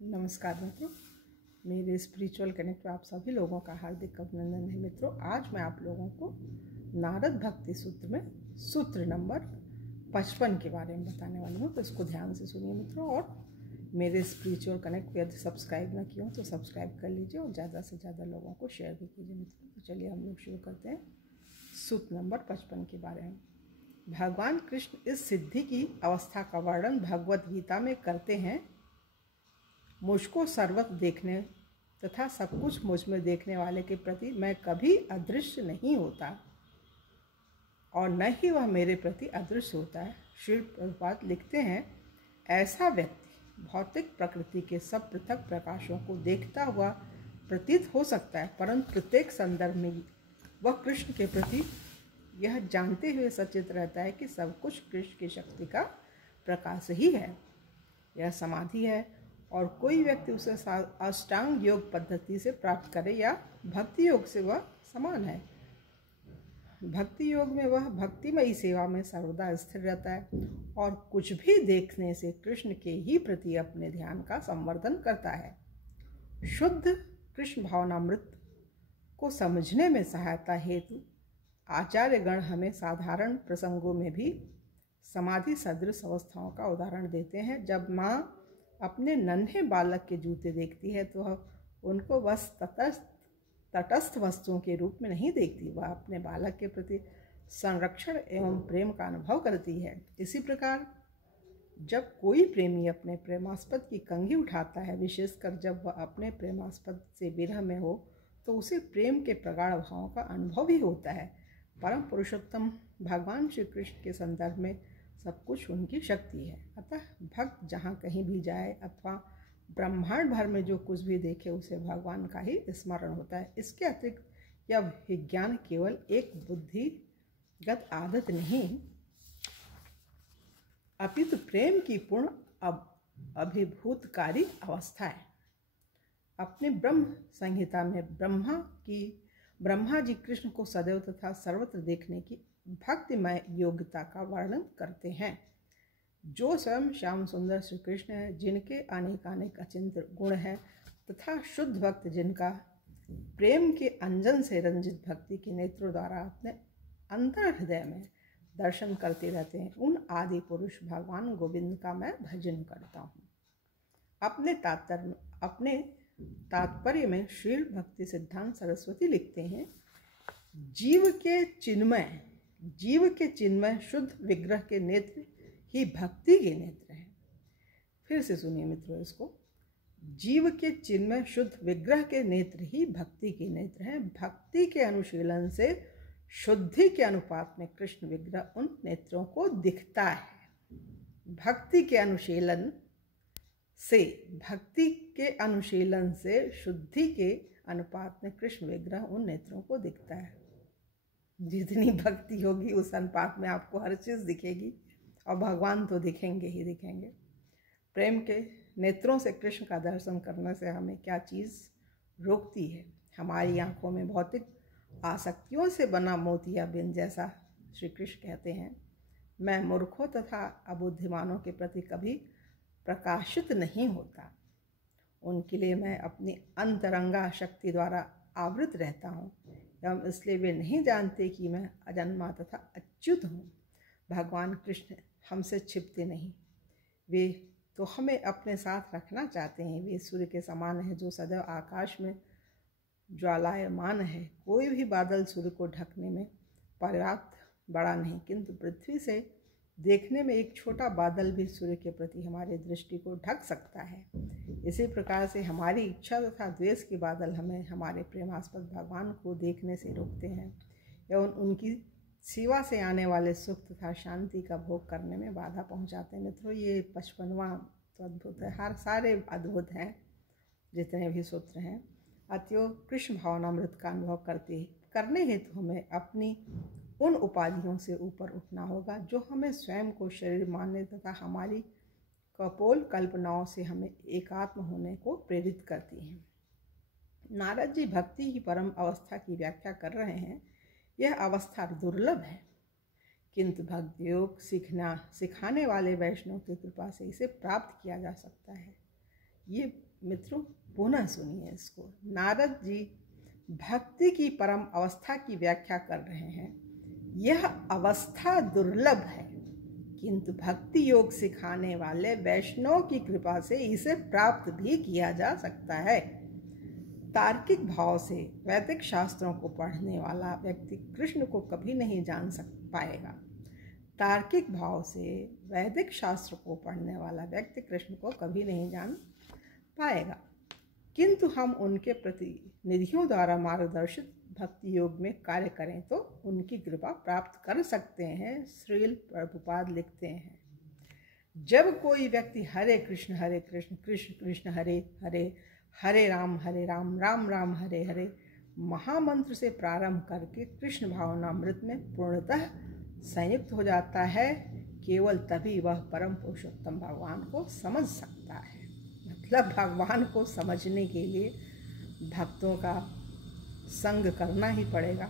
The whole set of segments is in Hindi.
नमस्कार मित्रों, मेरे स्पिरिचुअल कनेक्ट में आप सभी लोगों का हार्दिक अभिनंदन है। मित्रों, आज मैं आप लोगों को नारद भक्ति सूत्र में सूत्र नंबर 55 के बारे में बताने वाली हूँ, तो इसको ध्यान से सुनिए मित्रों। और मेरे स्पिरिचुअल कनेक्ट को यदि सब्सक्राइब ना किया हो तो सब्सक्राइब कर लीजिए और ज़्यादा से ज़्यादा लोगों को शेयर भी कीजिए मित्रों। तो चलिए हम लोग शुरू करते हैं सूत्र नंबर 55 के बारे में। भगवान कृष्ण इस सिद्धि की अवस्था का वर्णन भगवत गीता में करते हैं। मुझको सर्वत्र देखने तथा सब कुछ मुझ में देखने वाले के प्रति मैं कभी अदृश्य नहीं होता और न ही वह मेरे प्रति अदृश्य होता है। श्री प्रभुपाद लिखते हैं, ऐसा व्यक्ति भौतिक प्रकृति के सब पृथक प्रकाशों को देखता हुआ प्रतीत हो सकता है, परंतु प्रत्येक संदर्भ में वह कृष्ण के प्रति यह जानते हुए सचेत रहता है कि सब कुछ कृष्ण की शक्ति का प्रकाश ही है। यह समाधि है और कोई व्यक्ति उसे अष्टांग योग पद्धति से प्राप्त करे या भक्ति योग से वह समान है। भक्ति योग में वह भक्तिमयी सेवा में सर्वदा स्थिर रहता है और कुछ भी देखने से कृष्ण के ही प्रति अपने ध्यान का संवर्धन करता है। शुद्ध कृष्ण भावनामृत को समझने में सहायता हेतु आचार्यगण हमें साधारण प्रसंगों में भी समाधि सदृश अवस्थाओं का उदाहरण देते हैं। जब माँ अपने नन्हे बालक के जूते देखती है तो उनको बस तटस्थ वस्तुओं के रूप में नहीं देखती, वह अपने बालक के प्रति संरक्षण एवं प्रेम का अनुभव करती है। इसी प्रकार जब कोई प्रेमी अपने प्रेमास्पद की कंघी उठाता है, विशेषकर जब वह अपने प्रेमास्पद से विरह में हो, तो उसे प्रेम के प्रगाढ़ भावों का अनुभव भी होता है। परम पुरुषोत्तम भगवान श्री कृष्ण के संदर्भ में सब कुछ उनकी शक्ति है। अतः भक्त जहाँ कहीं भी जाए अथवा ब्रह्मांड भर में जो कुछ भी देखे उसे भगवान का ही स्मरण होता है। इसके अतिरिक्त यह विज्ञान केवल एक बुद्धिगत आदत नहीं अपितु प्रेम की पूर्ण अभिभूतकारी अवस्था है। अपने ब्रह्म संहिता में ब्रह्मा जी कृष्ण को सदैव तथा सर्वत्र देखने की भक्तिमय योग्यता का वर्णन करते हैं। जो स्वयं श्याम सुंदर श्री कृष्ण है, जिनके अनेकानेक अचिंत्य गुण हैं तथा शुद्ध भक्त जिनका प्रेम के अंजन से रंजित भक्ति के नेत्रों द्वारा अपने अंतर हृदय में दर्शन करते रहते हैं, उन आदि पुरुष भगवान गोविंद का मैं भजन करता हूँ। अपने तात्पर्य में श्री भक्ति सिद्धांत सरस्वती लिखते हैं, जीव के चिन्मय शुद्ध विग्रह के नेत्र ही भक्ति के नेत्र हैं। फिर से सुनिए मित्रों इसको, जीव के चिन्मय शुद्ध विग्रह के नेत्र ही भक्ति के नेत्र हैं। भक्ति के अनुशीलन से शुद्धि के अनुपात में कृष्ण विग्रह उन नेत्रों को दिखता है। भक्ति के अनुशीलन से शुद्धि के अनुपात में कृष्ण विग्रह उन नेत्रों को दिखता है। जितनी भक्ति होगी उस अनुपात में आपको हर चीज़ दिखेगी और भगवान तो दिखेंगे ही दिखेंगे। प्रेम के नेत्रों से कृष्ण का दर्शन करने से हमें क्या चीज़ रोकती है? हमारी आंखों में भौतिक आसक्तियों से बना मोतियाबिंद, जैसा श्री कृष्ण कहते हैं, मैं मूर्खों तथा अबुद्धिमानों के प्रति कभी प्रकाशित नहीं होता। उनके लिए मैं अपनी अंतरंगा शक्ति द्वारा आवृत रहता हूँ एवं इसलिए वे नहीं जानते कि मैं अजन्मा तथा अच्युत हूँ। भगवान कृष्ण हमसे छिपते नहीं, वे तो हमें अपने साथ रखना चाहते हैं। वे सूर्य के समान है जो सदैव आकाश में ज्वालायमान है। कोई भी बादल सूर्य को ढकने में पर्याप्त बड़ा नहीं, किंतु पृथ्वी से देखने में एक छोटा बादल भी सूर्य के प्रति हमारी दृष्टि को ढक सकता है। इसी प्रकार से हमारी इच्छा तथा द्वेष के बादल हमें हमारे प्रेमास्पद भगवान को देखने से रोकते हैं एवं उनकी सेवा से आने वाले सुख तथा शांति का भोग करने में बाधा पहुंचाते हैं। मित्रों, ये 55वां तो अद्भुत है, सारे अद्भुत हैं जितने भी सूत्र हैं। अतएव कृष्ण भावनामृत का अनुभव करने हेतु हमें अपनी उन उपाधियों से ऊपर उठना होगा जो हमें स्वयं को शरीर मानने तथा हमारी कपोल कल्पनाओं से हमें एकात्म होने को प्रेरित करती हैं। नारद जी भक्ति की परम अवस्था की व्याख्या कर रहे हैं। यह अवस्था दुर्लभ है, किंतु भक्ति योग सिखाने वाले वैष्णव की कृपा से इसे प्राप्त किया जा सकता है। ये मित्रों पुनः सुनिए इसको। नारद जी भक्ति की परम अवस्था की व्याख्या कर रहे हैं। यह अवस्था दुर्लभ है, किंतु भक्ति योग सिखाने वाले वैष्णव की कृपा से इसे प्राप्त भी किया जा सकता है। तार्किक भाव से वैदिक शास्त्रों को पढ़ने वाला व्यक्ति कृष्ण को कभी नहीं जान पाएगा। तार्किक भाव से वैदिक शास्त्र को पढ़ने वाला व्यक्ति कृष्ण को कभी नहीं जान पाएगा, किंतु हम उनके प्रतिनिधियों द्वारा मार्गदर्शित भक्ति योग में कार्य करें तो उनकी कृपा प्राप्त कर सकते हैं। श्रील प्रभुपाद लिखते हैं, जब कोई व्यक्ति हरे कृष्ण कृष्ण कृष्ण हरे हरे, हरे राम राम राम हरे हरे महामंत्र से प्रारंभ करके कृष्ण भावनामृत में पूर्णतः संयुक्त हो जाता है, केवल तभी वह परम पुरुषोत्तम भगवान को समझ सकता है। मतलब भगवान को समझने के लिए भक्तों का संग करना ही पड़ेगा।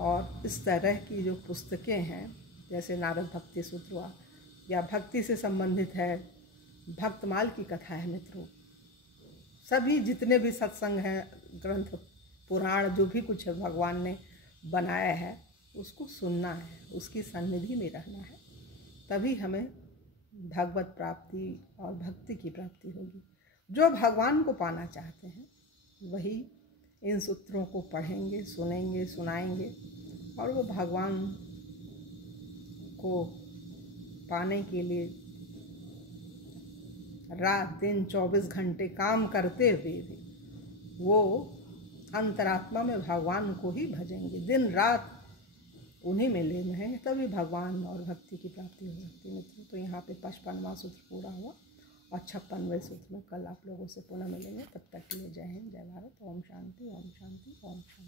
और इस तरह की जो पुस्तकें हैं, जैसे नारद भक्ति सूत्र हुआ या भक्ति से संबंधित है भक्तमाल की कथा है मित्रों, सभी जितने भी सत्संग हैं, ग्रंथ पुराण जो भी कुछ है भगवान ने बनाया है उसको सुनना है, उसकी सन्निधि में रहना है, तभी हमें भगवत प्राप्ति और भक्ति की प्राप्ति होगी। जो भगवान को पाना चाहते हैं वही इन सूत्रों को पढ़ेंगे, सुनेंगे, सुनाएंगे और वो भगवान को पाने के लिए रात दिन 24 घंटे काम करते हुए भी वो अंतरात्मा में भगवान को ही भजेंगे, दिन रात उन्हीं में लीन रहेंगे, तभी भगवान और भक्ति की प्राप्ति हो सकती है मित्रों। तो यहाँ पे 55वां सूत्र पूरा हुआ और 56वें सूत्र में कल आप लोगों से पुनः मिलेंगे। तब तक के लिए जय हिंद, जय भारत, ओम शांति, ओम शांति, ओम शांति।